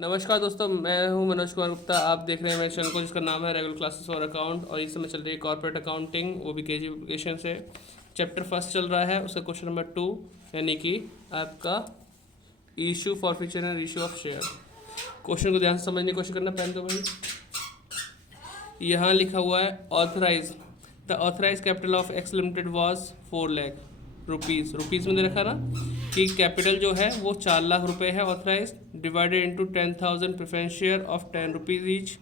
नमस्कार दोस्तों, मैं हूं मनोज कुमार गुप्ता। आप देख रहे हैं मेरे चैनल को जिसका नाम है रेगुलर क्लासेस फॉर अकाउंट, और इस समय चल रही है कॉर्पोरेट अकाउंटिंग, वो भी केजी एजुकेशन से। चैप्टर फर्स्ट चल रहा है, उसका क्वेश्चन नंबर 2 यानी कि आपका issue for future and issue of share. Question को ध्यान से समझने की कोशिश करना। पहन दो भाई। यहाँ लिखा हुआ है authorise the authorise capital of X limited was 4 lakh rupees. Rupees में दे रखा ना कि कैपिटल जो है वो 4 लाख रुपए है authorise, divided into 10,000 preference share of 10 rupees each.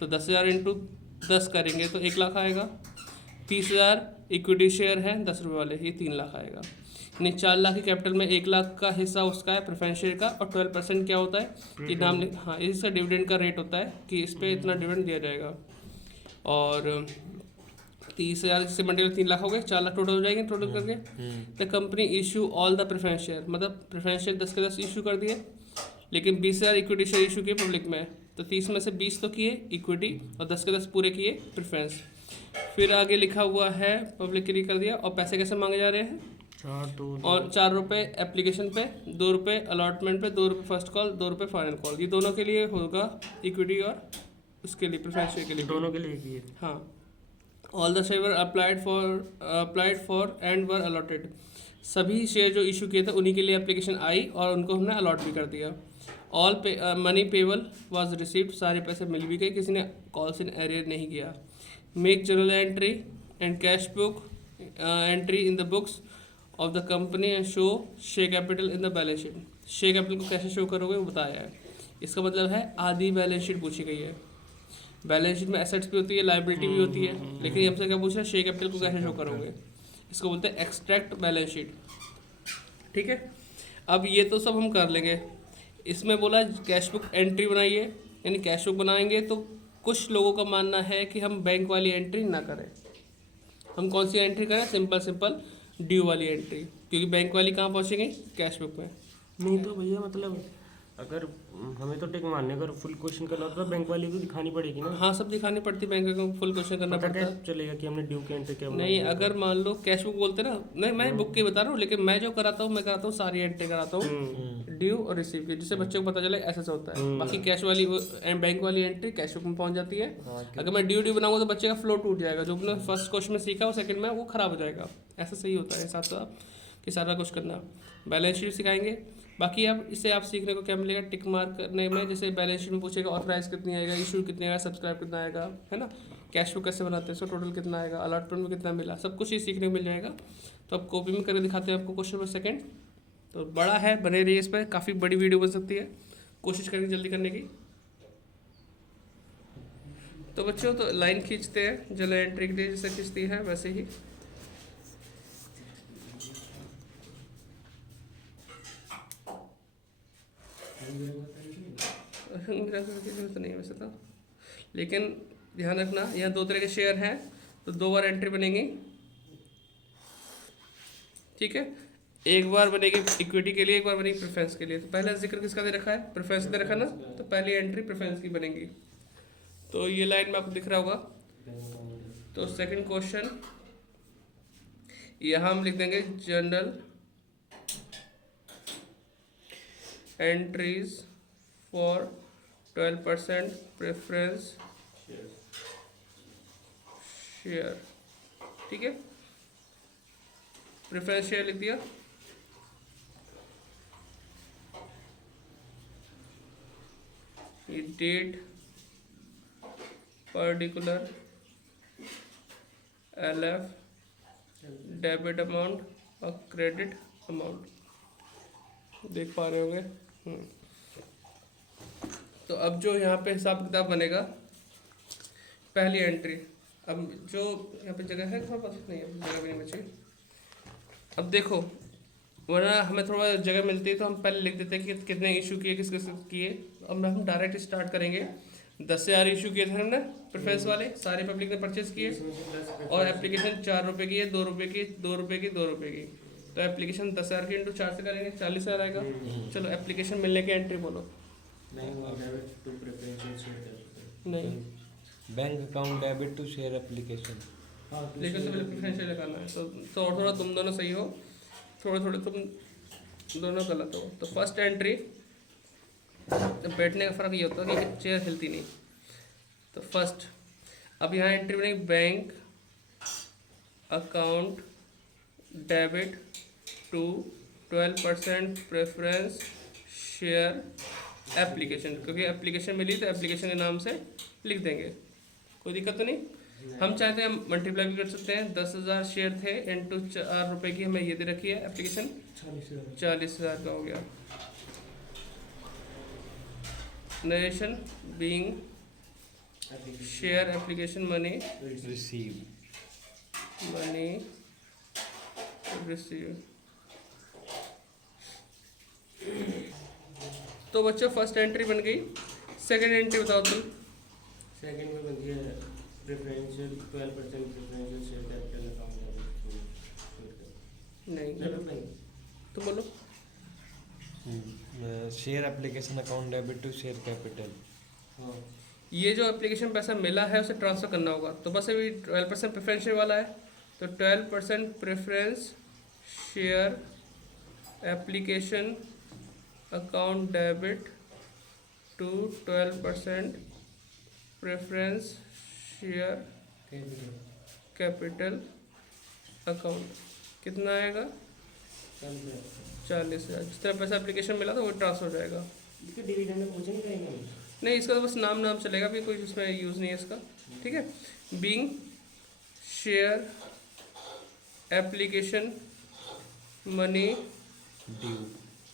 तो 10,000 इंटू 10 करेंगे तो 1 लाख आएगा। 30,000 इक्विटी शेयर है 10 रुपये वाले, ये 3 लाख आएगा। यानी 4 लाख की कैपिटल में 1 लाख का हिस्सा उसका है प्रेफरेंस शेयर का, और 12% क्या होता है कि नाम, हाँ, इसका डिविडेंड का रेट होता है कि इस पर इतना डिविडेंड दिया जाएगा। और 30,000 से मल्टीपल 3 लाख हो गए, 4 लाख टोटल हो जाएंगे टोटल करके। The company issue all the preference share, मतलब प्रेफरेंस शेयर 10 के 10 इशू कर दिए, लेकिन 20,000 इक्विटी शेयर इशू किए पब्लिक में। तो 30 में से 20 तो किए इक्विटी और 10 के 10 पूरे किए प्रेफरेंस। फिर आगे लिखा हुआ है पब्लिक के लिए कर दिया। और पैसे कैसे मांगे जा रहे हैं? और 4 रुपये एप्लीकेशन पे, 2 रुपये अलॉटमेंट पे, 2 रुपये फर्स्ट कॉल, 2 रुपये फाइनल कॉल। ये दोनों के लिए होगा, इक्विटी और उसके लिए प्रेफरेंस शेयर के लिए, दोनों के लिए किए। हाँ। All the share applied for and were allotted. सभी शेयर जो इशू किए थे उन्हीं के लिए एप्लीकेशन आई और उनको हमने अलॉट भी कर दिया। All money payable was received, सारे पैसे मिल भी गए, किसी ने कॉल्स इन एरियर नहीं किया। Make general entry and cash book entry in the books of the company and show share capital in the balance sheet. Share capital को कैसे शो करोगे वो बताया है। इसका मतलब है आधी बैलेंस शीट पूछी गई है। बैलेंस शीट में एसेट्स भी होती है, लाइबिलिटी भी होती है, लेकिन हमसे क्या पूछ रहा है शेयर कैपिटल को कैसे शो करोगे। इसको बोलते हैं एक्सट्रैक्ट बैलेंस शीट। ठीक है, अब ये तो सब हम कर लेंगे। इसमें बोला कैश बुक एंट्री बनाइए, यानी कैश बुक बनाएंगे तो कुछ लोगों का मानना है कि हम बैंक वाली एंट्री ना करें। हम कौन सी एंट्री करें? सिंपल ड्यू वाली एंट्री, क्योंकि बैंक वाली कहाँ पहुँचेंगी? कैश बुक में। नहीं तो भैया मतलब अगर हमें तो टिक मारने अगर फुल क्वेश्चन करना होता तो बैंक वाली को दिखानी पड़ेगी ना। हाँ, सब दिखानी पड़ती, बैंक को फुल क्वेश्चन करना पता पड़ता कैसे है। चलेगा कि हमने ड्यू के एंट्री क्या नहीं, अगर मान लो कैश बुक बोलते ना, नहीं मैं बुक की बता रहा हूँ, लेकिन मैं जो कराता हूँ मैं कराता हूँ सारी एंट्री कराता हूँ ड्यू और रिसीव की, जिससे बच्चों को पता चले ऐसा से होता है। बाकी कैश वाली बैंक वाली एंट्री कैश बुक में पहुँच जाती है। अगर मैं ड्यू बनाऊंगा तो बच्चे का फ्लो टूट जाएगा, जो अपने फर्स्ट क्वेश्चन में सीखा वो सेकंड में वो खराब हो जाएगा। ऐसा सही होता है, साथ साथ कि सारा कुछ करना। बैलेंस शीट सिखाएंगे। बाकी अब इससे आप सीखने को क्या मिलेगा? टिक मार्क करने में, जैसे बैलेंस शीट में पूछेगा ऑथराइज कितनी आएगा, इशू कितने आएगा, सब्सक्राइब कितना आएगा, है ना, कैश फ्लो कैसे बनाते हैं, सो टोटल कितना आएगा, अलॉटमेंट में कितना मिला, सब कुछ ही सीखने को मिल जाएगा। तो अब कॉपी में करके दिखाते हैं आपको क्वेश्चन नंबर सेकंड। तो बड़ा है, बने रहिए इस पर, काफ़ी बड़ी वीडियो बन सकती है, कोशिश करेंगे जल्दी करने की। तो बच्चों तो लाइन खींचते हैं जल एंट्री के लिए, जैसे खींचती है वैसे ही। मेरा जरूरत नहीं है वैसे तो, लेकिन ध्यान रखना यहाँ 2 तरह के शेयर हैं तो 2 बार एंट्री बनेगी। ठीक है, एक बार बनेगी इक्विटी के लिए, एक बार बनेगी प्रेफरेंस के लिए। तो पहले जिक्र किसका दे रखा है? प्रेफरेंस दे रखा ना, तो पहली एंट्री प्रेफरेंस की बनेगी। तो ये लाइन में आपको दिख रहा होगा। तो सेकंड क्वेश्चन यहाँ हम लिख देंगे general entries for 12% preference share. ठीक है, प्रेफरेंस शेयर लिख दिया। ये date particular LF debit amount और क्रेडिट अमाउंट देख पा रहे होंगे। तो अब जो यहाँ पे हिसाब किताब बनेगा, पहली एंट्री, अब जो यहाँ पे जगह है थोड़ा पास नहीं है, जगह भी नहीं बची। अब देखो, वरना हमें थोड़ा जगह मिलती है तो हम पहले लिख देते हैं कि कितने इशू किए, किस किस किए। अब हम डायरेक्ट स्टार्ट करेंगे। 10,000 इशू किए थे हमने प्रेफरेंस वाले, सारे पब्लिक ने परचेज किए, और एप्लीकेशन 4 रुपये की है, 2 रुपये की, 2 रुपये की, 2 रुपये की। तो एप्लीकेशन 10,000 की इंटू 4 से करेंगे 40,000 आएगा। चलो एप्लीकेशन मिलने की एंट्री बोलो। नहीं, bank account debit to share application, लेकिन से पहले प्रेफरेंस लगाना है। तो थोड़ा थोड़ा तुम दोनों सही हो, थोड़े थोड़े तुम दोनों गलत हो। तो फर्स्ट एंट्री बैठने का फ़र्क ये होता है कि चेयर हिलती नहीं। तो फर्स्ट अब यहाँ एंट्री बनेगी bank account debit to 12% preference share application, क्योंकि एप्लीकेशन मिली तो एप्लीकेशन के नाम से लिख देंगे, कोई दिक्कत तो नहीं। हम चाहते हैं मल्टीप्लाई भी कर सकते हैं। 10,000 शेयर थे इंटू 4 रुपये की हमें ये दे रखी है एप्लीकेशन, 40,000 का हो गया। Narration being share application money receive receive. तो बच्चों फर्स्ट एंट्री बन गई। सेकंड एंट्री बताओ तुम। सेकंड में बनती है preferential 12% preferential share capital account. नहीं तो बोलो। Share application account debit to share capital. हाँ ये जो एप्लीकेशन पैसा मिला है उसे ट्रांसफ़र करना होगा, तो बस अभी 12% प्रेफरेंशियल वाला है, तो 12% preference share application account debit to 12% preference share capital account. कितना आएगा? 40,000। जिस तरह पैसा एप्लीकेशन मिला था वो ट्रांसफर हो जाएगा। इसके डिविडेंड में पूछ नहीं करेंगे हम? नहीं, इसका तो बस नाम चलेगा, भी कोई उसमें यूज़ नहीं है इसका। ठीक है। Being share application money due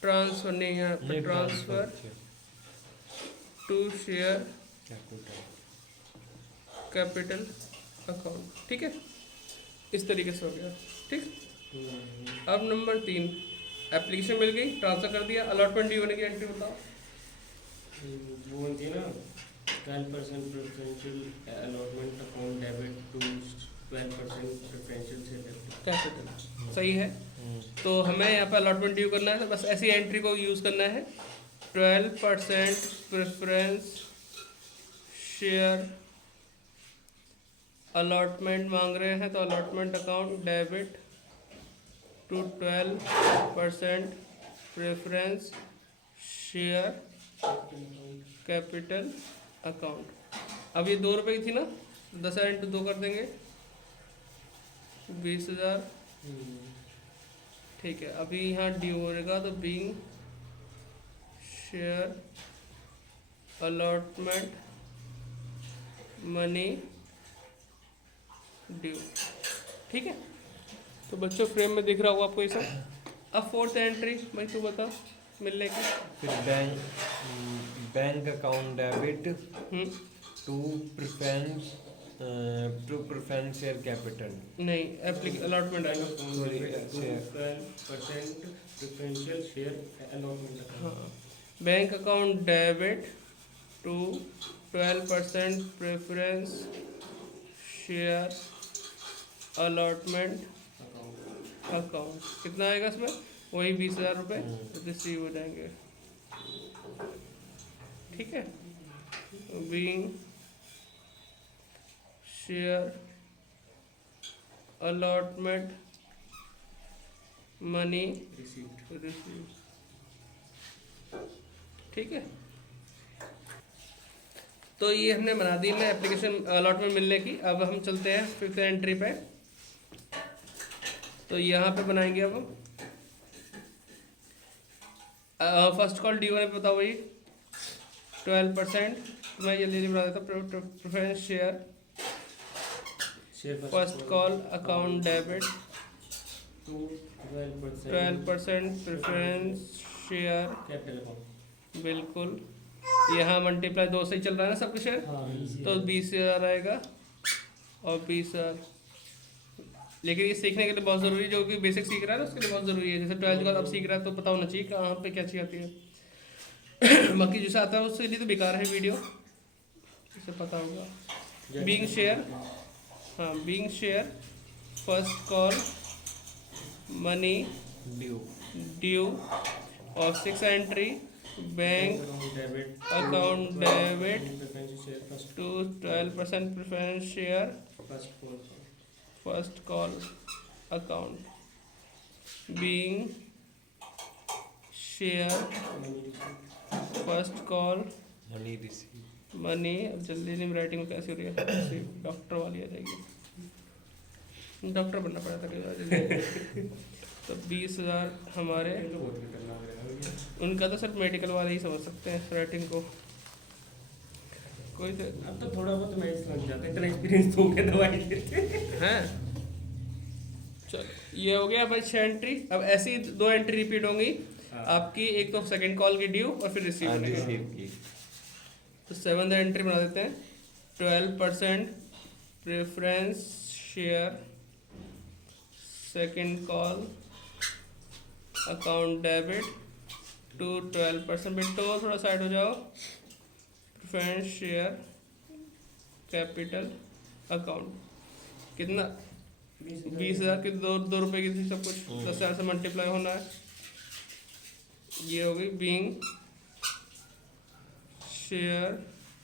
transfer, नहीं यहाँ पे transfer to share capital account. ठीक है, इस तरीके से हो गया। ठीक। अब नंबर 3, एप्लीकेशन मिल गई, ट्रांसफर कर दिया, अलॉटमेंट ड्यू होने की एंट्री बताओ। वो बनती है ना 12% preferential allotment account debit to 12% preferential share capital. सही है। तो हमें यहाँ पर अलॉटमेंट ड्यू करना है, तो बस ऐसी एंट्री को यूज़ करना है। 12% प्रेफरेंस शेयर अलॉटमेंट मांग रहे हैं, तो allotment account debit to 12% preference share capital account. अब ये 2 रुपये की थी ना, 10,000 इंटू 2 कर देंगे, 20,000। ठीक है। अभी यहाँ ड्यू होगा, तो being share allotment money due. ठीक है। तो बच्चों फ्रेम में दिख रहा होगा आपको ये सब। अब फोर्थ एंट्री भाई तू बता मिलने की। फिर bank account debit to preference share capital. नहीं, अलॉटमेंट आएगा। 12% प्रेफरेंशियल शेयर अलॉटमेंट। हाँ, bank account debit to 12% preference share allotment account. कितना आएगा इसमें? वही 20,000 रुपये रिसीव हो जाएंगे। ठीक है। Being share allotment money receive. ठीक है। तो ये हमने बना दी ना एप्लीकेशन अलॉटमेंट मिलने की। अब हम चलते हैं फिफ्थ एंट्री पे। तो यहाँ पे बनाएंगे अब हम फर्स्ट कॉल ड्यू है, बताओ भाई 12%। तो मैं जल्दी बता देता हूँ। Preference share first call account debit to 12% preference share capital account. बिल्कुल। यहाँ मल्टीप्लाई 2 से ही चल रहा है ना सब कुछ है। तो 20,000 आएगा और 20,000। लेकिन ये सीखने के लिए बहुत ज़रूरी है, जो कि बेसिक सीख रहा है ना उसके लिए बहुत ज़रूरी है। जैसे 12th के बाद अब सीख रहा है तो पता होना चाहिए कहाँ पे क्या चीज़ आती है। बाकी जैसे आता है उसके लिए तो बेकार है वीडियो, इसे पता होगा। बीइंग शेयर, हाँ being share first call money due और 6 entry bank account debit to 12% preference share first call account being share first call money receive money, अब जल्दी नहीं राइटिंग कैसी हो रही है, डॉक्टर वाली आ जाएगी, डॉक्टर बनना पड़ा था कई बार जल्दी। तो 20,000 हमारे, उनका तो सिर्फ मेडिकल वाले ही समझ सकते हैं राइटिंग को, कोई तो अब तो थोड़ा बहुत मैं समझ जाता, इतना एक्सपीरियंस तो हो गया दवाई लेते हैं। चलो ये हो गया भाई 6 एंट्री। अब ऐसी 2 एंट्री रिपीट होंगी आपकी, एक तो सेकंड कॉल की ड्यू और फिर रिसीव होने की। की तो 7th एंट्री बना देते हैं, 12% preference share second call account debit to 12%। Bitto थोड़ा साइड हो जाओ, प्रेफरेंस शेयर कैपिटल अकाउंट कितना, 20,000 की 2 रुपए की थी सब कुछ, 10,000 से मल्टीप्लाई होना है। ये हो गई being share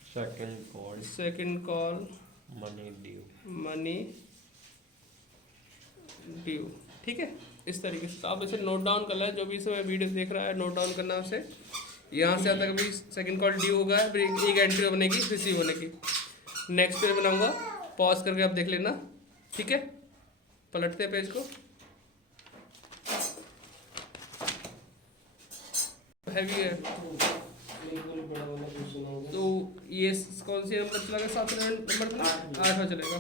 second call money due money due. ठीक है, इस तरीके से। तो आप इसे नोट डाउन कर लें, जो भी इसमें वीडियो देख रहा है नोट डाउन करना है उसे। यहाँ से आता है कभी सेकंड कॉल ड्यू होगा, फिर एक एंट्री बनेगी रिसीव होने की। नेक्स्ट पेज बनाऊंगा, पॉज करके आप देख लेना। ठीक है, पलटते हैं पेज को। हैवी है तो ये कौन सी नंबर चला गया, 7 नंबर था, 8वां चलेगा।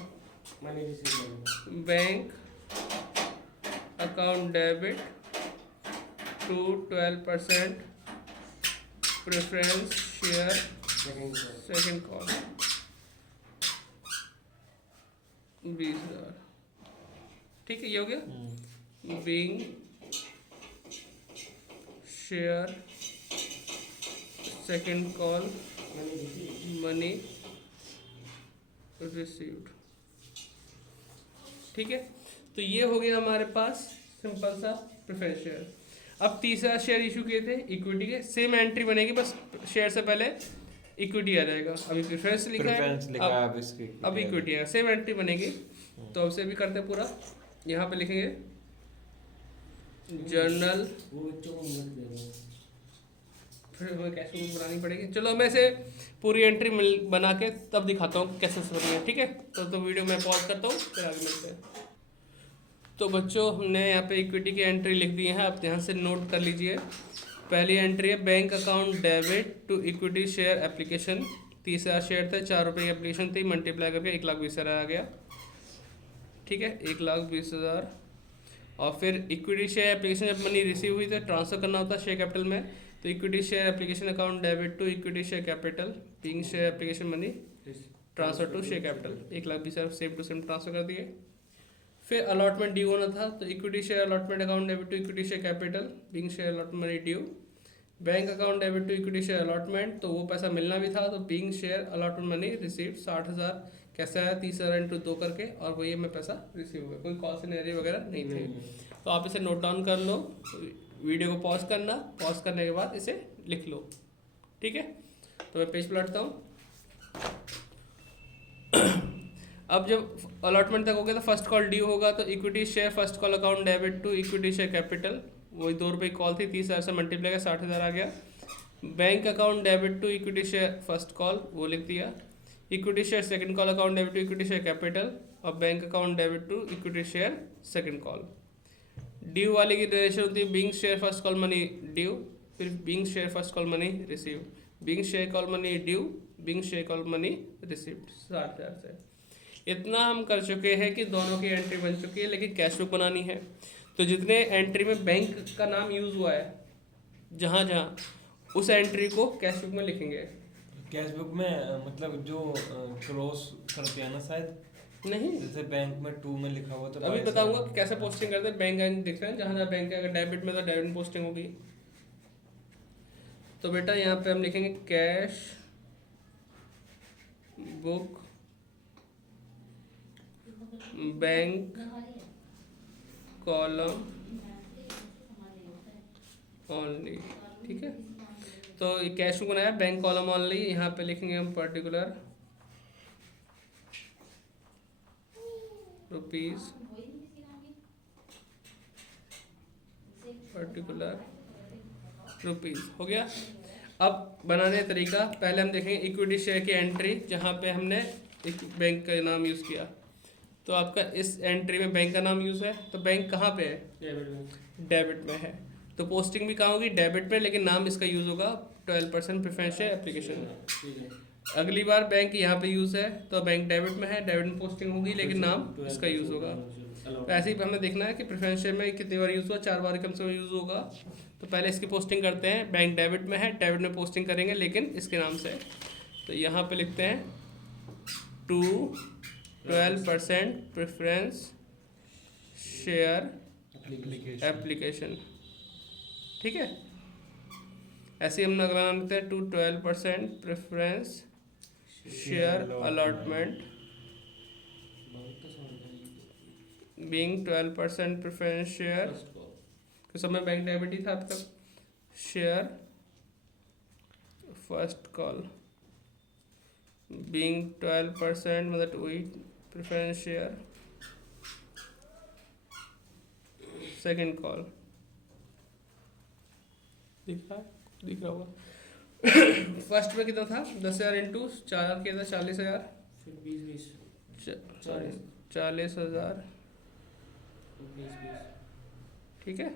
Money receive bank account debit to 12% preference share second call 20,000। ठीक है, ये हो गया being share second call money received. ठीक है, तो ये हो गया हमारे पास सिंपल सा प्रेफरेंस शेयर। अब तीसरा शेयर इशू किए थे इक्विटी के, सेम एंट्री बनेगी, बस शेयर से पहले इक्विटी आ जाएगा। अभी प्रेफरेंस लिखा है, अब इक्विटी है, सेम एंट्री बनेगी। तो अब से भी करते हैं पूरा। यहाँ पे लिखेंगे जर्नल, फिर हमें कैश बुक बनानी पड़ेगी। चलो मैं इसे पूरी एंट्री बना के तब दिखाता हूँ कैसे करनी है। ठीक है, तो वीडियो मैं पॉज करता हूँ, फिर आगे मिलते हैं। तो बच्चों हमने यहाँ पे इक्विटी की एंट्री लिख दी है, आप ध्यान से नोट कर लीजिए। पहली एंट्री है bank account debit to equity share application. 30,000 share थे, 4 रुपये की एप्लीकेशन थी, मल्टीप्लाई करके 1,20,000 आ गया। ठीक है, 1,20,000। और फिर इक्विटी शेयर एप्लीकेशन जब मनी रिसीव हुई तो ट्रांसफर करना होता है शेयर कैपिटल में। तो equity share application account debit to equity share capital being share application money transfer to share capital, 1,20,000 same to same transfer कर दिए। फिर अलॉटमेंट ड्यू होना था, तो equity share allotment account debit to equity share capital being share allotment money due. Bank account debit to equity share allotment, तो वो पैसा मिलना भी था, तो being share allotment money received 60,000 कैसे आया, 30,000 इंटू 2 करके, और वही में पैसा रिसीव हो गया, कोई कॉल सिनेरियो वगैरह नहीं थे। तो आप इसे नोट डाउन कर लो, वीडियो को पॉज करना, पॉज करने के बाद इसे लिख लो। ठीक है, तो मैं पेज पलटता हूँ। अब जब अलॉटमेंट तक हो गया तो फर्स्ट कॉल ड्यू होगा, तो equity share first call account debit to equity share capital, वही 2 रुपये की कॉल थी, 30,000 से मल्टीप्लाई का 60,000 आ गया। Bank account debit to equity share first call, वो लिख दिया। Equity share second call account debit to equity share capital, और bank account debit to equity share second call. Due वाले की रिलेशन होती है being share first call money due, फिर being share first call money receive, being share call money due, being share call money received. 60,000 से इतना हम कर चुके हैं कि दोनों की एंट्री बन चुकी है, लेकिन कैश बुक बनानी है। तो जितने एंट्री में बैंक का नाम यूज़ हुआ है जहाँ जहाँ, उस एंट्री को कैश बुक में लिखेंगे। कैश बुक में मतलब जो क्रॉस करते हैं ना शायद, नहीं, जैसे बैंक में 2 में लिखा हुआ तो अभी बताऊंगा कि कैसे पोस्टिंग करते हैं। बैंक दिख रहे हैं, जहाँ जहाँ बैंक है, अगर डेबिट में तो डेबिट पोस्टिंग होगी। तो बेटा यहाँ पे हम लिखेंगे cash book bank column only. ठीक है, तो ये कैश बुक बनाया बैंक कॉलम ओनली, यहाँ पे लिखेंगे हम पर्टिकुलर रुपीज, पर्टिकुलर रुपीज हो गया। अब बनाने का तरीका, पहले हम देखेंगे इक्विटी शेयर की एंट्री, जहाँ पे हमने एक बैंक का नाम यूज़ किया। तो आपका इस एंट्री में बैंक का नाम यूज़ है, तो बैंक कहाँ पे है? डेबिट में है। तो पोस्टिंग भी कहाँ होगी? डेबिट पे, लेकिन नाम इसका यूज़ होगा 12% प्रेफरेंस शेयर एप्लीकेशन में। अगली बार बैंक यहाँ पे यूज़ है, तो बैंक डेबिट में है, डेबिट में पोस्टिंग होगी, लेकिन नाम इसका यूज़ होगा। तो ऐसे ही हमें देखना है कि प्रेफरेंस शेयर में कितनी बार यूज़ हुआ, 4 बार कम से कम यूज़ होगा। तो पहले इसकी पोस्टिंग करते हैं, बैंक डेबिट में है, डेबिट में पोस्टिंग करेंगे लेकिन इसके नाम से। तो यहाँ पे लिखते हैं टू 12% प्रेफरेंस शेयर एप्लीकेशन, ठीक है। ऐसे ही हम अगला नाम लिखते हैं to 12% preference share allotment being 12% preference share, तो समय बैंक डेबिट ही था अब तक, शेयर फर्स्ट कॉल बीइंग 12% मतलब वही प्रेफरेंस शेयर सेकंड कॉल। दिख रहा होगा। फर्स्ट में कितना था? 10,000 इंटू 4 किया था 40,000, सॉरी 40,000, ठीक है।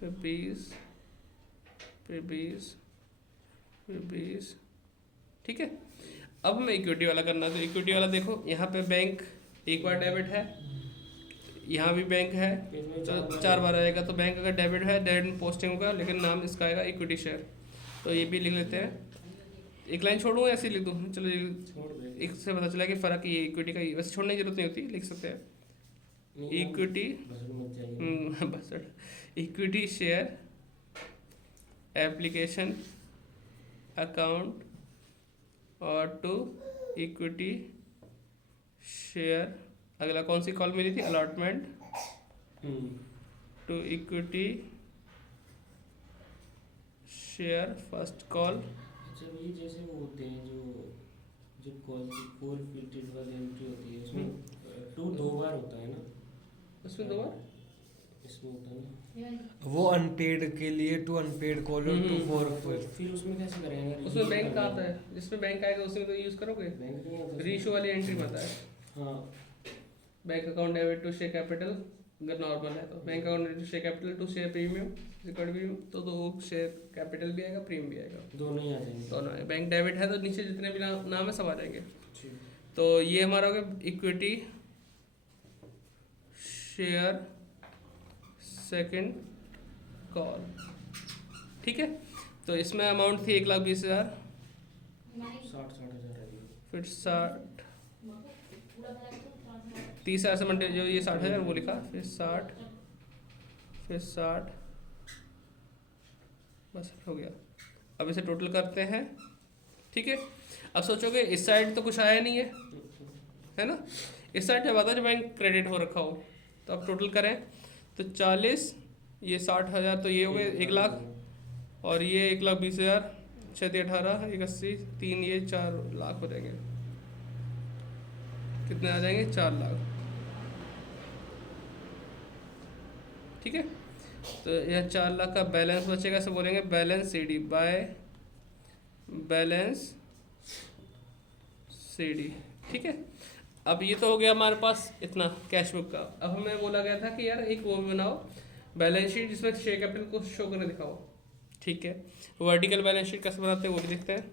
फिर 20, फिर 20, फिर 20, ठीक है। अब हमें इक्विटी वाला करना, तो इक्विटी वाला देखो, यहाँ पे बैंक एक बार डेबिट है, यहाँ भी बैंक है, तो 4 बार आएगा। तो बैंक अगर डेबिट है, डेबिट में पोस्टिंग होगा, लेकिन नाम इसका आएगा इक्विटी शेयर। तो ये भी लिख लेते हैं। एक लाइन छोड़ूँ ऐसे लिख दूँ? चलो एक से पता चला कि फ़र्क ये इक्विटी का, वैसे छोड़ने की जरूरत नहीं होती, लिख सकते हैं इक्विटी बस इक्विटी शेयर एप्लीकेशन अकाउंट और टू इक्विटी शेयर, अगला कौन सी कॉल मिली थी? Allotment to equity share first call. अच्छा, ये जैसे वो होते हैं जो कॉल की फोरफिटेड वाली एंट्री होती है, उसमें टू 2 बार होता है ना? उसमें 2 बार इसमें होता है ना वो अनपेड के लिए टू अनपेड कॉल और टू फॉर, फिर उसमें कैसे करेंगे? उसमें बैंक का आता है, जिसमें बैंक आएगा उसमें तो यूज़ करोगे। बैंक नहीं आता रीशो वाली एंट्री में आता है। हाँ, bank account debit to share capital, अगर नॉर्मल है तो bank account to share capital to share premium record premium, तो शेयर कैपिटल भी आएगा, प्रीमियम भी आएगा, दोनों ही आ जाएंगे। दोनों है। बैंक डेबिट है तो नीचे जितने भी नाम है सब आ जाएंगे। तो ये हमारा हो गया इक्विटी शेयर सेकंड कॉल, ठीक है। तो इसमें अमाउंट थी 1,20,000, 60,000 है। फिर 60, 30,000 से मंडे जो ये 60,000 वो लिखा, फिर 60, फिर 60, बस हो गया। अब इसे टोटल करते हैं, ठीक है। अब सोचोगे इस साइड तो कुछ आया नहीं है ना, इस साइड जब आता है जब बैंक क्रेडिट हो रखा हो। तो अब टोटल करें तो 40, ये 60,000, तो ये हो गए 1,00,000, और ये 1,20,000, 6 18, 180, 3 ये 4 लाख हो जाएंगे। कितने आ जाएंगे? 4 लाख, ठीक है। तो यह 4 लाख का बैलेंस बचेगा, ऐसे बोलेंगे balance CD by balance CD, ठीक है। अब ये तो हो गया हमारे पास इतना कैश बुक का। अब हमें बोला गया था कि यार एक वो बनाओ बैलेंस शीट जिसमें शेयर कैपिटल को शो करके दिखाओ, ठीक है। वर्टिकल बैलेंस शीट कैसे बनाते हैं वो भी देखते हैं।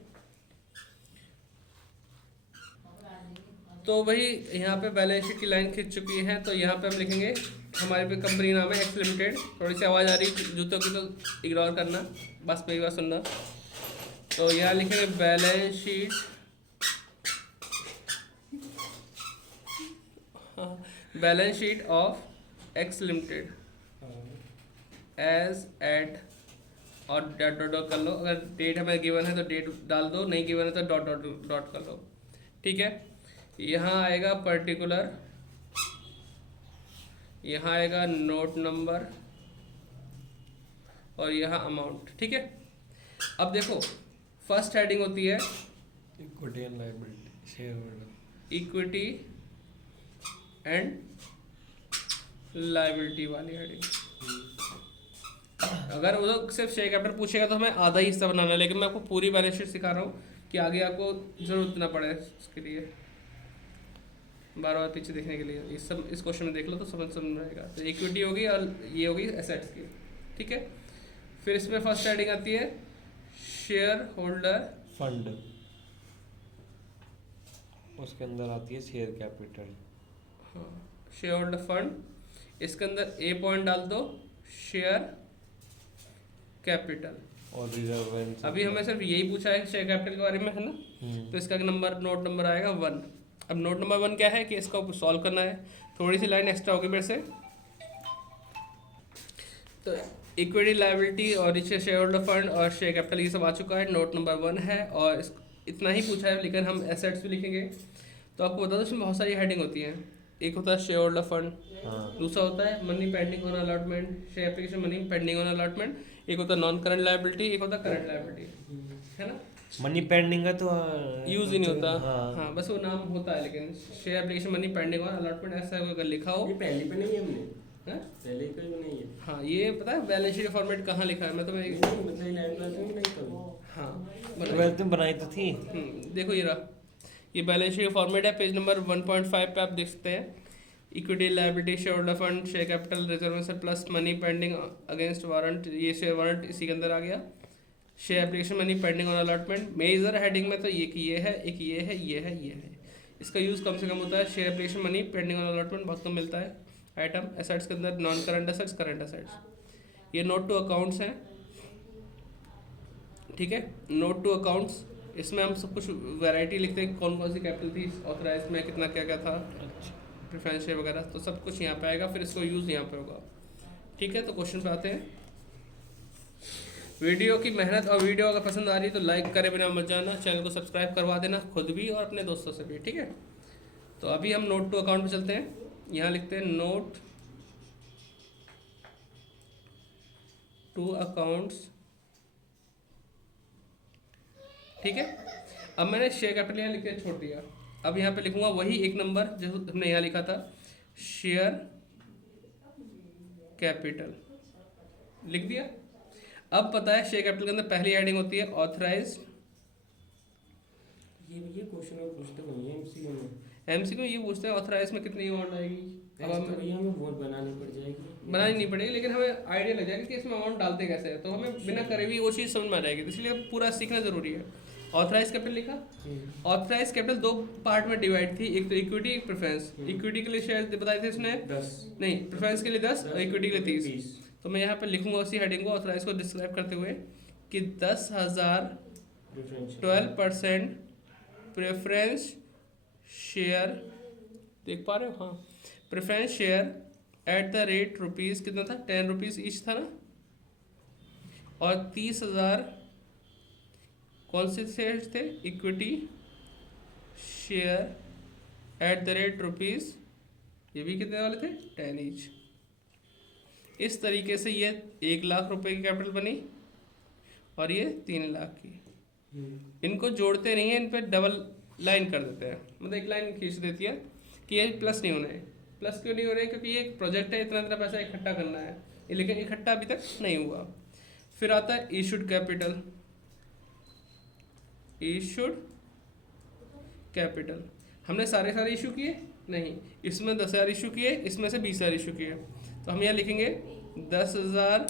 तो भाई यहाँ पे बैलेंस शीट की लाइन खींच चुकी है, तो यहाँ पे हम लिखेंगे हमारे पे कंपनी नाम है एक्स लिमिटेड। थोड़ी सी आवाज़ आ रही है जूतों की, तो इग्नोर करना, बस मेरी बात सुनना। तो यहाँ लिखेंगे balance sheet, balance sheet of X limited as at, और डॉट डॉट डॉट कर लो। अगर डेट हमें गिवन है तो डेट डाल दो, नहीं गिवन है तो डॉट डॉट डॉट कर लो, ठीक है। यहाँ आएगा पर्टिकुलर, यहाँ आएगा नोट नंबर, और यहाँ अमाउंट, ठीक है। अब देखो फर्स्ट हेडिंग होती है equity and liability, share holder, equity and liability वाली हेडिंग, अगर वो लोग सिर्फ शेयर कैपिटल पूछेगा तो हमें आधा ही हिस्सा बनाना है, लेकिन मैं आपको पूरी बैलेंस शीट सिखा रहा हूँ कि आगे आपको जरूरत ना पड़े इसके लिए बार बार पीछे देखने के लिए। इस सब इस क्वेश्चन में देख लो तो समझ रहेगा। तो इक्विटी होगी और ये होगी एसेट्स की, ठीक है। फिर इसमें फर्स्ट हेडिंग आती है शेयर होल्डर फंड, उसके अंदर आती है शेयर कैपिटल। हाँ, शेयर होल्डर फंड, इसके अंदर ए पॉइंट डाल दो शेयर कैपिटल। और रिजर्वेंस अभी हमें सिर्फ यही पूछा है शेयर कैपिटल के बारे में, है ना। तो इसका नंबर नोट नंबर आएगा 1। अब नोट नंबर 1 क्या है कि इसको सॉल्व करना है। थोड़ी सी लाइन एक्स्ट्रा होगी मेरे से। तो इक्विटी लायबिलिटी और नीचे शेयर होल्डर फंड और शेयर कैपिटल ये सब आ चुका है, नोट नंबर 1 है। और इतना ही पूछा है, लेकिन हम एसेट्स भी लिखेंगे। तो आपको बता दो इसमें बहुत सारी हेडिंग होती हैं। एक होता है शेयर होल्डर फंड, दूसरा होता है money pending on allotment, share application money pending on allotment, एक होता है नॉन करंट लायबिलिटी, एक होता है करंट लायबिलिटी, है ना। मनी पेंडिंग का तो यूज ही नहीं होता। हाँ, बस वो नाम होता है, लेकिन share application money pending on allotment ऐसा अगर लिखा हो। ये पहले पे नहीं है हमने, हैं? पहले का ही नहीं है। हाँ, ये पता है बैलेंस शीट फॉर्मेट कहाँ लिखा है, मैं तो नहीं मतलब ये लाइव क्लास में नहीं करूँ। हाँ, ट्वेल्थ में बनाई तो थी। देखो ये रहा, ये बैलेंस शीट फॉर्मेट है। पेज नंबर 1.5 पे आप देख सकते हैं। Equity liability share holder fund share capital reservation plus money pending against warrant, ये शेयर वारंट इसी के अंदर आ गया। Share application money pending on allotment, major heading में तो एक ये है, एक ये है, ये है, ये है। इसका यूज़ कम से कम होता है। Share application money pending on allotment बहुत कम मिलता है आइटम। एसेट्स के अंदर non current assets, current assets. ये नोट टू अकाउंट्स हैं, ठीक है। नोट टू अकाउंट्स, इसमें हम सब कुछ वैरायटी लिखते हैं, कौन कौन सी कैपिटल थी ऑथराइज में, कितना क्या क्या था, प्रेफरेंस शेयर वगैरह, तो सब कुछ यहाँ पे आएगा। फिर इसको यूज़ यहाँ पे होगा, ठीक है। तो क्वेश्चन पे आते हैं। वीडियो की मेहनत और वीडियो अगर पसंद आ रही है तो लाइक करे बिना मत जाना, चैनल को सब्सक्राइब करवा देना खुद भी और अपने दोस्तों से भी, ठीक है। तो अभी हम नोट टू अकाउंट पे चलते हैं। यहाँ लिखते हैं नोट टू अकाउंट्स, ठीक है। अब मैंने शेयर कैपिटल यहाँ लिख के छोड़ दिया। अब यहाँ पे लिखूंगा वही एक नंबर जो हमने यहाँ लिखा था, शेयर कैपिटल, लिख दिया। अब पता है शेयर कैपिटल के अंदर पहली हेडिंग होती है ऑथराइज्ड। ये क्वेश्चन में पूछते नहीं है एमसीक्यू में। एमसीक्यू ये पूछते हैं ऑथराइज में कितनी अमाउंट आएगी। अब तो भैया हमें वोट बनानी पड़ जाएगी, बनानी नहीं पड़ेगी, लेकिन हमें आइडिया लग जाएगा कि इसमें अमाउंट डालते कैसे है। तो हमें बिना करे भी वो चीज़ समझ में आ जाएगी, तो इसलिए पूरा सीखना जरूरी है। ऑथराइज कैपिटल लिखा। ऑथराइज कैपिटल दो पार्ट में डिवाइड थी, एक तो इक्विटी, एक प्रेफरेंस। इक्विटी के लिए शेयर बताए थे इसने 10, नहीं, प्रेफरेंस के लिए 10 और इक्विटी के लिए 30। तो मैं यहाँ पे लिखूंगा उसी हेडिंग को ऑथराइज को डिस्क्राइब करते हुए कि 10,000 12% प्रेफरेंस शेयर, देख पा रहे हो, हाँ, preference share at the rate rupees कितना था, 10 रुपीज़ ईच था ना। और 30,000 कौन से शेयर थे, equity share at the rate rupees, ये भी कितने वाले थे, 10 ईच। इस तरीके से ये 1 लाख रुपए की कैपिटल बनी और ये 3 लाख की। इनको जोड़ते नहीं है, इन पे डबल लाइन कर देते हैं, मतलब एक लाइन खींच देती है कि ये प्लस नहीं होना है। प्लस क्यों नहीं हो रहे, क्योंकि ये एक प्रोजेक्ट है, इतना पैसा इकट्ठा करना है, लेकिन इकट्ठा अभी तक नहीं हुआ। फिर आता है इशूड कैपिटल। इशूड कैपिटल हमने सारे इशू किए नहीं, इसमें 10,000 इशू किए, इसमें से 20,000 इशू किए। तो हम यहाँ लिखेंगे 10,000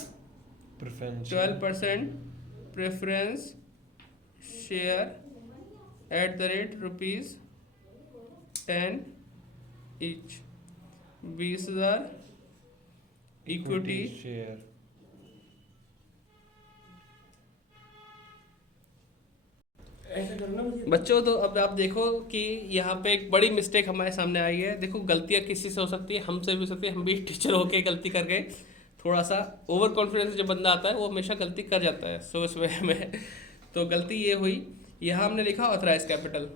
12% preference share at the rate rupees 10 each, 20,000 equity share. ऐसा करो ना मुझे। बच्चों। तो अब आप देखो कि यहाँ पे एक बड़ी मिस्टेक हमारे सामने आई है। देखो गलतियाँ किसी से हो सकती है, हमसे भी हो सकती है, हम भी टीचर होके गलती कर गए। थोड़ा सा ओवर कॉन्फिडेंस जब बंदा आता है वो हमेशा गलती कर जाता है सोच में। तो गलती ये हुई, यहाँ हमने लिखा ऑथराइज कैपिटल,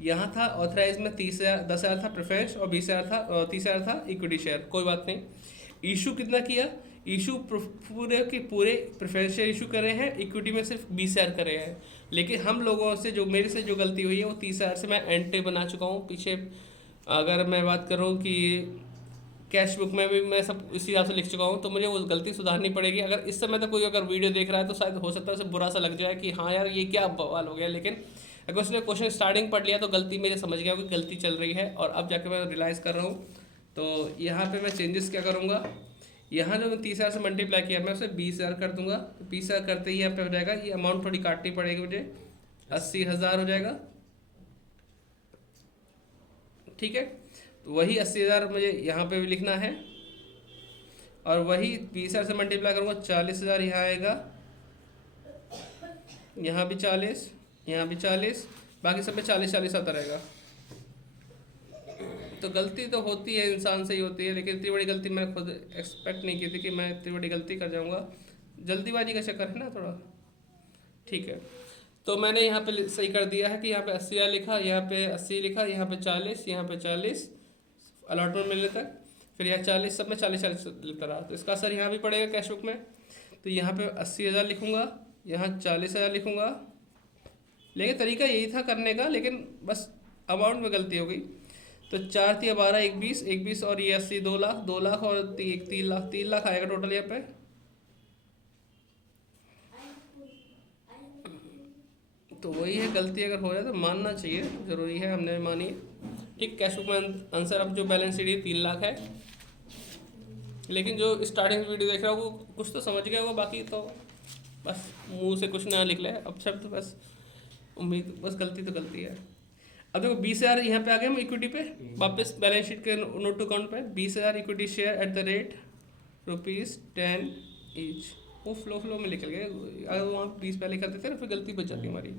यहाँ था ऑथराइज में 10,000 था प्रेफरेंस और 20,000 था, 30,000 था इक्विटी शेयर, कोई बात नहीं। इशू कितना किया, इशू पूरे के पूरे प्रेफरेंस शेयर इशू करे हैं, इक्विटी में सिर्फ 20,000 करे हैं। लेकिन हम लोगों से जो मेरे से जो गलती हुई है वो 30,000 से मैं एंट्री बना चुका हूँ पीछे। अगर मैं बात करूँ कि कैश बुक में भी मैं सब इसी हिसाब से लिख चुका हूँ, तो मुझे वो गलती सुधारनी पड़ेगी। अगर इस समय तक कोई अगर वीडियो देख रहा है तो शायद हो सकता है उसे बुरा सा लग जाए कि हाँ यार ये क्या बवाल हो गया, लेकिन अगर उसने क्वेश्चन स्टार्टिंग पढ़ लिया तो गलती मेरे समझ गया कि गलती चल रही है, और अब जाके मैं रियलाइज़ कर रहा हूँ। तो यहाँ पे मैं चेंजेस क्या करूँगा, यहाँ जो मैं 30,000 से मल्टीप्लाई किया मैं उसे 20,000 कर दूंगा। तो 20,000 करते ही यहाँ पे हो जाएगा, ये अमाउंट थोड़ी काटनी पड़ेगी मुझे, 80,000 हो जाएगा। ठीक है, तो वही 80,000 मुझे यहाँ पे भी लिखना है, और वही 20,000 से मल्टीप्लाई करूँगा 40,000 यहाँ आएगा, यहाँ भी 40, यहाँ भी 40, बाकी सब पे 40-40 आता रहेगा। तो गलती तो होती है, इंसान से ही होती है, लेकिन इतनी बड़ी गलती मैं खुद एक्सपेक्ट नहीं की थी कि मैं इतनी बड़ी गलती कर जाऊँगा। जल्दीबाजी का चक्कर है ना थोड़ा। ठीक है, तो मैंने यहाँ पे सही कर दिया है कि यहाँ पे 80,000 लिखा, यहाँ पे 80 लिखा, यहाँ पे 40, यहाँ पे 40 अलॉटमेंट मिलने तक, फिर यहाँ 40, सब में 40-40 लिखता रहा। तो इसका असर यहाँ भी पड़ेगा कैश बुक में। तो यहाँ पे 80,000 लिखूँगा, यहाँ 40,000 लिखूँगा, लेकिन तरीका यही था करने का, लेकिन बस अमाउंट में गलती हो गई। तो 4 × 12 1 20, 1 20 और ये 80 2 लाख, 2 लाख और 3 लाख, 3 लाख आएगा टोटल यहाँ पे। तो वही है, गलती अगर हो जाए तो मानना चाहिए, ज़रूरी है, हमने मानी। ठीक, कैश बुक में आंसर अब जो बैलेंस शीट है 3 लाख है, लेकिन जो स्टार्टिंग वीडियो देख रहा हो वो कुछ तो समझ गया होगा, बाकी तो बस मुंह से कुछ ना निकले अब शब्द, बस उम्मीद, बस गलती तो गलती है। अब देखो 20,000 यहाँ पे आ गए हम इक्विटी पे, वापस बैलेंस शीट के नोट टू अकाउंट पे 20,000 equity share at the rate ₹10 each. वो फ्लो में निकल गए, अगर वहाँ 20 पहले कर देते ना फिर गलती बच जाती हमारी।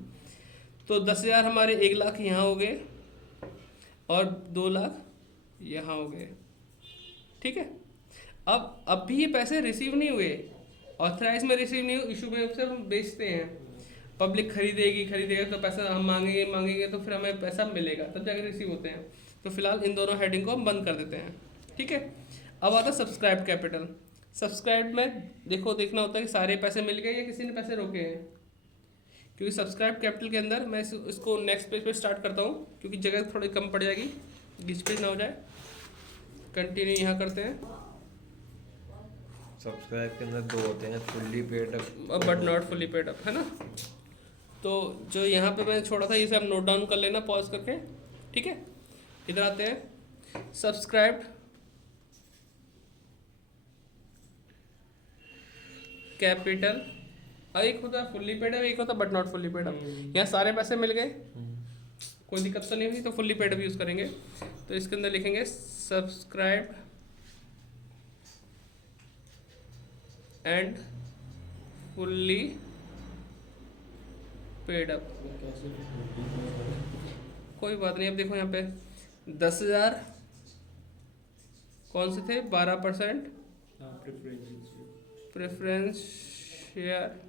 तो 10,000 हमारे 1 लाख यहाँ हो गए, और 2 लाख यहाँ हो गए। ठीक है, अब भी ये पैसे रिसीव नहीं हुए, ऑथराइज में रिसीव नहीं हुए, इशू में सिर्फ हम बेचते हैं, पब्लिक खरीदेगा तो पैसा हम मांगेंगे तो फिर हमें पैसा मिलेगा, तब जाकर रिसीव होते हैं। तो फिलहाल इन दोनों हेडिंग को हम बंद कर देते हैं। ठीक है, अब आता है सब्सक्राइब कैपिटल। सब्सक्राइब में देखना होता है कि सारे पैसे मिल गए या किसी ने पैसे रोके हैं, क्योंकि सब्सक्राइब कैपिटल के अंदर मैं इसको नेक्स्ट पेज पे स्टार्ट करता हूँ, क्योंकि जगह थोड़ी कम पड़ जाएगी, बीच पेज ना हो जाए। कंटिन्यू यहाँ करते हैं। सब्सक्राइब के अंदर 2 होते हैं, fully paid up but not fully paid up, है ना। तो जो यहाँ पे मैंने छोड़ा था इसे आप नोट डाउन कर लेना पॉज करके। ठीक है, इधर आते हैं, सब्सक्राइब्ड कैपिटल। अब एक होता है फुल्ली पेड अप, एक होता है but not fully paid up. यहाँ सारे पैसे मिल गए, कोई दिक्कत तो नहीं हुई, तो फुल्ली पेड अप यूज़ करेंगे। तो इसके अंदर लिखेंगे subscribed and fully paid up. कोई बात नहीं। अब देखो यहाँ पे 10,000 कौन से थे, 12% preference share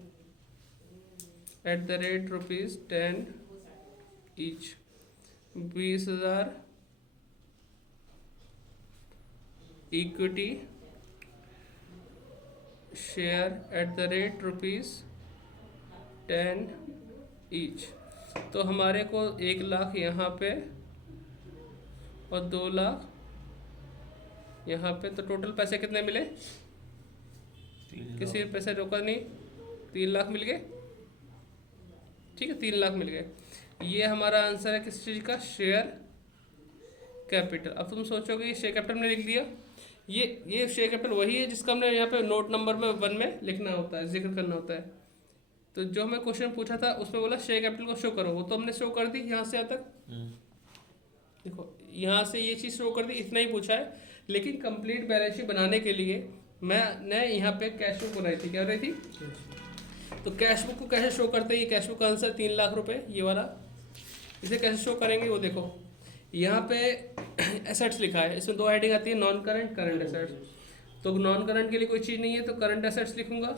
at the rate ₹10 each. 20,000 equity share at the rate ₹10 each. तो हमारे को 1 लाख यहाँ पे और 2 लाख यहाँ पे, तो टोटल पैसे कितने मिले, किसी पैसे रोका नहीं, 3 लाख मिल गए। ठीक है, 3 लाख मिल गए। ये हमारा आंसर है किस चीज़ का, शेयर कैपिटल। अब तुम सोचोगे ये शेयर कैपिटल में लिख दिया, ये शेयर कैपिटल वही है जिसका हमने यहाँ पे नोट नंबर में 1 में लिखना होता है, जिक्र करना होता है। तो जो हमें क्वेश्चन पूछा था उसमें बोला शेयर कैपिटल को शो करो, वो तो हमने शो कर दी यहाँ से यहाँ तक। देखो यहाँ से ये चीज़ शो कर दी, इतना ही पूछा है। लेकिन कंप्लीट बैलेंस शीट बनाने के लिए मैंने यहाँ पे कैश बुक बनाई थी, क्या बनाई थी। तो कैश बुक को कैसे शो करते हैं, ये कैश बुक का आंसर 3 लाख रुपए, ये वाला। इसे कैसे शो करेंगे वो देखो, यहाँ पे एसेट्स लिखा है, इसमें 2 हेडिंग आती है, नॉन करंट, करंट एसेट्स। तो नॉन करंट के लिए कोई चीज़ नहीं है, तो करंट एसेट्स लिखूंगा,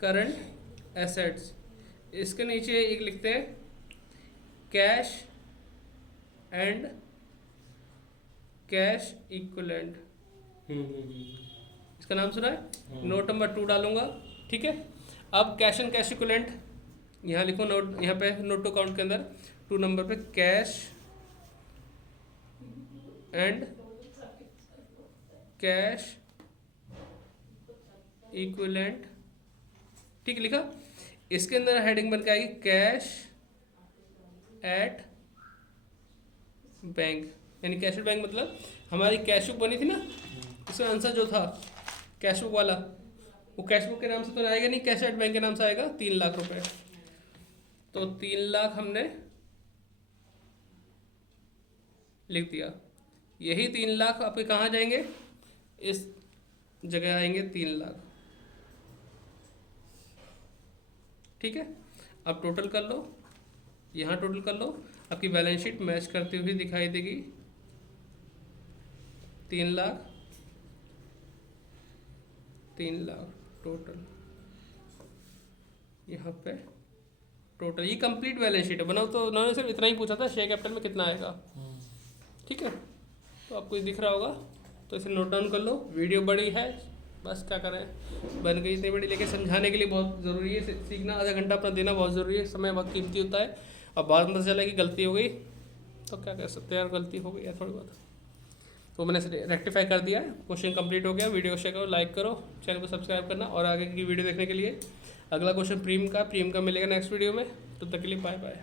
करंट एसेट्स। इसके नीचे एक लिखते हैं कैश एंड कैश इक्विवेलेंट। इसका नाम सुना है, नोट नंबर 2 डालूंगा। ठीक है, अब कैश एंड कैश इक्विवेलेंट यहाँ लिखो, नोट यहाँ पे नोट टू अकाउंट के अंदर 2 नंबर पे कैश एंड कैश इक्विवेलेंट, ठीक लिखा। इसके अंदर हेडिंग बन के आएगी कैश एट बैंक, यानी कैश एट बैंक मतलब हमारी कैश बुक बनी थी ना, इसका आंसर जो था कैश बुक वाला, वो कैश बुक के नाम से तो आएगा नहीं, कैश एट बैंक के नाम से आएगा 3 लाख रुपए। तो 3 लाख हमने लिख दिया। यही 3 लाख आपके कहाँ जाएंगे, इस जगह आएंगे 3 लाख, ठीक है। अब टोटल कर लो, यहाँ टोटल कर लो, आपकी बैलेंस शीट मैच करती हुई दिखाई देगी। 3 लाख टोटल, यहाँ पे टोटल, ये कंप्लीट बैलेंस शीट है। बनाओ तो उन्होंने सिर्फ इतना ही पूछा था शेयर कैपिटल में कितना आएगा, ठीक है। तो आपको ये दिख रहा होगा, तो इसे नोट डाउन कर लो। वीडियो बड़ी है, बस क्या करें, बन गई इतनी बड़ी, लेकिन समझाने के लिए बहुत ज़रूरी है, सीखना आधा घंटा अपना देना बहुत ज़रूरी है, समय बहुत कीमती होता है। अब बाद में पता चला कि गलती हो गई तो क्या कर सकते हैं यार, गलती हो गई है थोड़ी बहुत, तो मैंने रेक्टिफाई कर दिया है। क्वेश्चन कंप्लीट हो गया। वीडियो को शेयर करो, लाइक करो, चैनल को सब्सक्राइब करना, और आगे की वीडियो देखने के लिए अगला क्वेश्चन प्रीम का मिलेगा नेक्स्ट वीडियो में। तब तक के लिए बाय बाय।